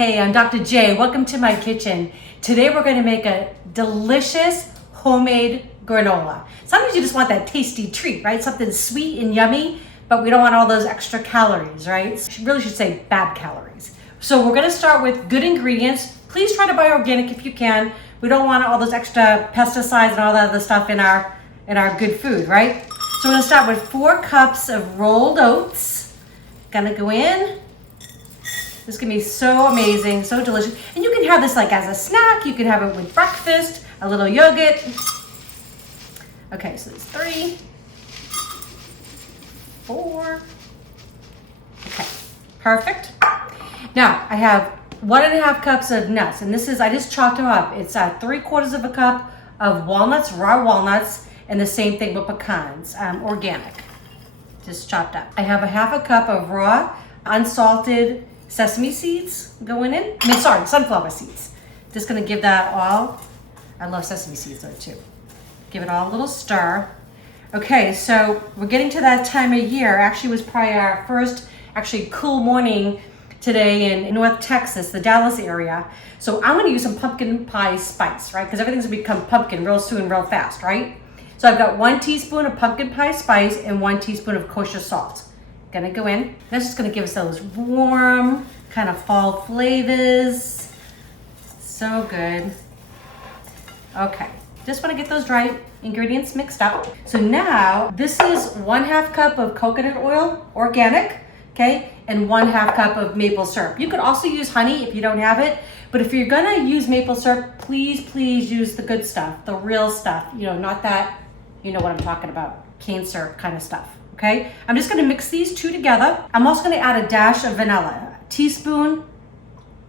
Hey, I'm Dr. J. Welcome to my kitchen. Today we're going to make a delicious homemade granola. Sometimes you just want that tasty treat, right? Something sweet and yummy, but we don't want all those extra calories, right? Really should say bad calories. So we're going to start with good ingredients. Please try to buy organic if you can. We don't want all those extra pesticides and all that other stuff in our good food, right? So we're going to start with 4 cups of rolled oats. Gonna go in. This is gonna be so amazing, so delicious. And you can have this like as a snack. You can have it with breakfast, a little yogurt. Okay, so there's 3, 4. Okay, perfect. Now I have 1.5 cups of nuts, and this is, I just chopped them up. It's 3/4 cup of walnuts, raw walnuts, and the same thing with pecans, organic, just chopped up. I have 1/2 cup of raw, unsalted sesame seeds going in. Sunflower seeds. Just gonna give that all, I love sesame seeds though too. Give it all a little stir. Okay, so we're getting to that time of year. Actually, it was probably our first cool morning today in North Texas, the Dallas area. So I'm gonna use some pumpkin pie spice, right? Because everything's gonna become pumpkin real soon, real fast, right? So I've got 1 teaspoon of pumpkin pie spice and 1 teaspoon of kosher salt. Gonna go in. That's just gonna give us those warm, kind of fall flavors. So good. Okay, just wanna get those dry ingredients mixed up. So now, this is 1/2 cup of coconut oil, organic, okay? And 1/2 cup of maple syrup. You could also use honey if you don't have it, but if you're gonna use maple syrup, please use the good stuff, the real stuff, not that, you know what I'm talking about, cane syrup kind of stuff. Okay, I'm just gonna mix these 2 together. I'm also gonna add a dash of vanilla, a teaspoon,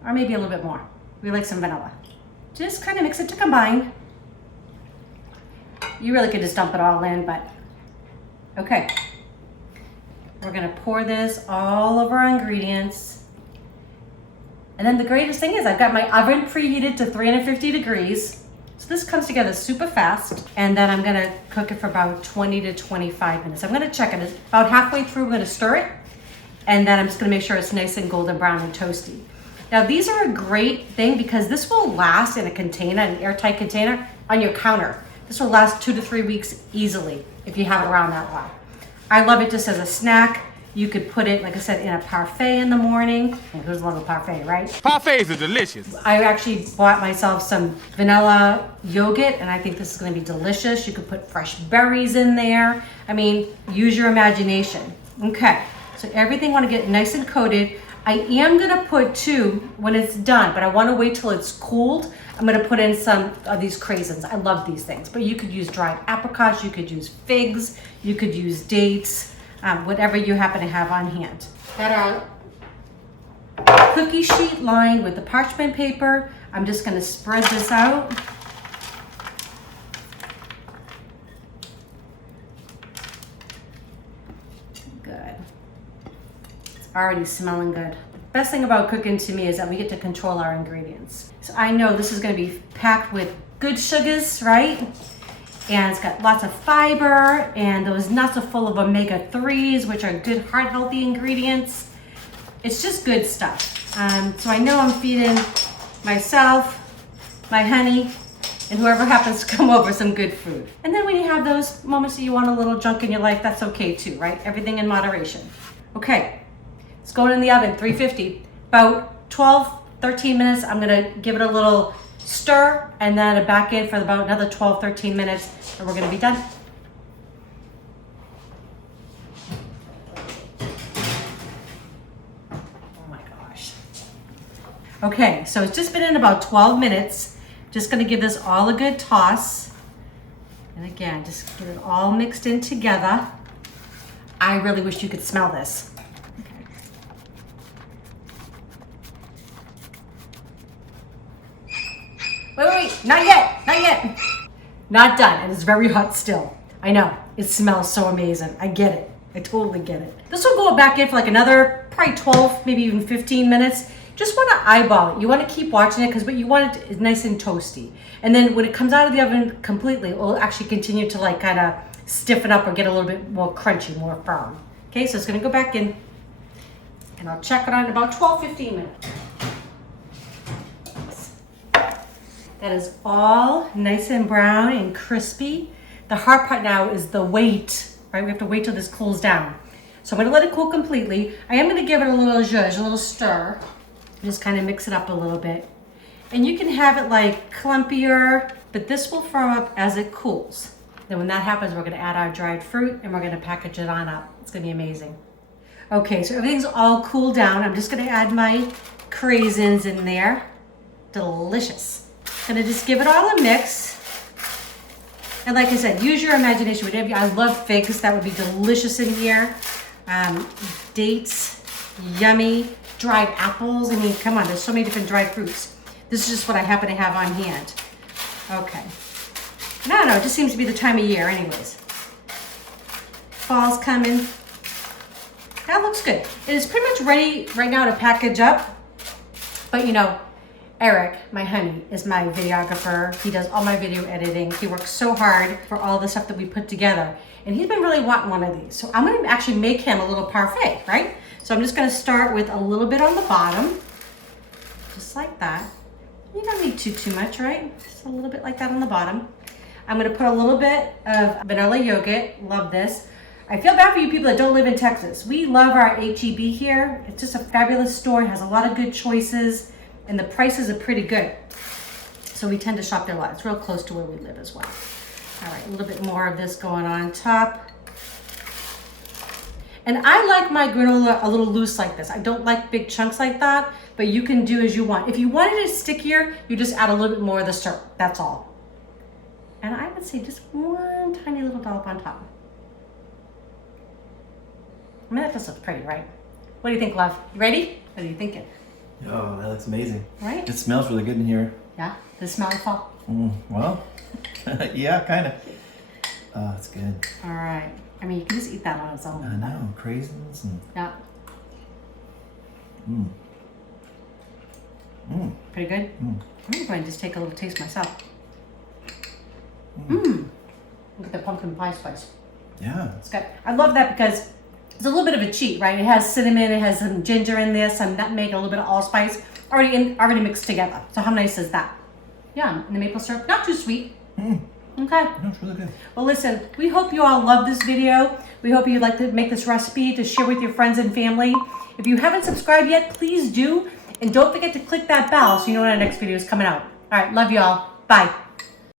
or maybe a little bit more. We like some vanilla. Just kind of mix it to combine. You really could just dump it all in, but okay. We're gonna pour this all over our ingredients. And then the greatest thing is I've got my oven preheated to 350 degrees. So this comes together super fast, and then I'm gonna cook it for about 20 to 25 minutes. I'm gonna check it. It's about halfway through, I'm gonna stir it, and then I'm just gonna make sure it's nice and golden brown and toasty. Now these are a great thing because this will last in a container, an airtight container, on your counter. This will last 2 to 3 weeks easily if you have it around that long. I love it just as a snack. You could put it, like I said, in a parfait in the morning. And who's love a parfait, right? Parfaits are delicious. I actually bought myself some vanilla yogurt, and I think this is gonna be delicious. You could put fresh berries in there. I mean, use your imagination. Okay, so everything wanna get nice and coated. I am gonna put 2 when it's done, but I wanna wait till it's cooled. I'm gonna put in some of these craisins. I love these things, but you could use dried apricots, you could use figs, you could use dates, whatever you happen to have on hand. Got our cookie sheet lined with the parchment paper. I'm just gonna spread this out. Good. It's already smelling good. The best thing about cooking to me is that we get to control our ingredients. So I know this is gonna be packed with good sugars, right? And it's got lots of fiber, and those nuts are full of omega-3s, which are good heart healthy ingredients. It's just good stuff. So I know I'm feeding myself, my honey, and whoever happens to come over some good food. And then when you have those moments that you want a little junk in your life, that's okay too, right? Everything in moderation. Okay, it's going in the oven, 350. About 12, 13 minutes, I'm gonna give it a little stir, and then back in for about another 12, 13 minutes, and we're gonna be done. Oh my gosh. Okay, so it's just been in about 12 minutes. Just gonna give this all a good toss. And again, just get it all mixed in together. I really wish you could smell this. Wait, not yet. Not done, and it's very hot still. I know, it smells so amazing. I get it, I totally get it. This will go back in for like another, probably 12, maybe even 15 minutes. Just wanna eyeball it. You wanna keep watching it because what you want it is nice and toasty. And then when it comes out of the oven completely, it will actually continue to like kind of stiffen up or get a little bit more crunchy, more firm. Okay, so it's gonna go back in, and I'll check it on about 12, 15 minutes. That is all nice and brown and crispy. The hard part now is the wait, right? We have to wait till this cools down. So I'm gonna let it cool completely. I am gonna give it a little zhuzh, a little stir. Just kind of mix it up a little bit. And you can have it like clumpier, but this will firm up as it cools. Then when that happens, we're gonna add our dried fruit and we're gonna package it on up. It's gonna be amazing. Okay, so everything's all cooled down. I'm just gonna add my craisins in there. Delicious. Gonna just give it all a mix. And like I said, use your imagination. Whatever. I love figs. That would be delicious in here. Dates, yummy. Dried apples. I mean, come on, there's so many different dried fruits. This is just what I happen to have on hand. Okay. And I don't know, it just seems to be the time of year anyways. Fall's coming. That looks good. It is pretty much ready right now to package up. But you know, Eric, my honey, is my videographer. He does all my video editing. He works so hard for all the stuff that we put together. And he's been really wanting one of these. So I'm gonna actually make him a little parfait, right? So I'm just gonna start with a little bit on the bottom, just like that. You don't need too much, right? Just a little bit like that on the bottom. I'm gonna put a little bit of vanilla yogurt. Love this. I feel bad for you people that don't live in Texas. We love our HEB here. It's just a fabulous store. It has a lot of good choices and the prices are pretty good. So we tend to shop there a lot. It's real close to where we live as well. All right, a little bit more of this going on top. And I like my granola a little loose like this. I don't like big chunks like that, but you can do as you want. If you wanted it stickier, you just add a little bit more of the syrup, that's all. And I would say just one tiny little dollop on top. I mean, that just looks pretty, right? What do you think, love? You ready? What are you thinking? Oh, that looks amazing. Right? It smells really good in here. Yeah? Does it smell like fall? Well, yeah, kind of. Oh, it's good. All right. I mean, you can just eat that on its own. I know, craisins and... Yeah. Pretty good? I'm going to just take a little taste myself. Look at the pumpkin pie spice. Yeah. It's good. I love that because it's a little bit of a cheat, right? It has cinnamon, it has some ginger in there, some nutmeg, a little bit of allspice, already mixed together. So how nice is that? Yeah, and the maple syrup, not too sweet. Okay. No, it's really good. Well, listen, we hope you all love this video. We hope you'd like to make this recipe to share with your friends and family. If you haven't subscribed yet, please do. And don't forget to click that bell so you know when our next video is coming out. All right, love you all. Bye.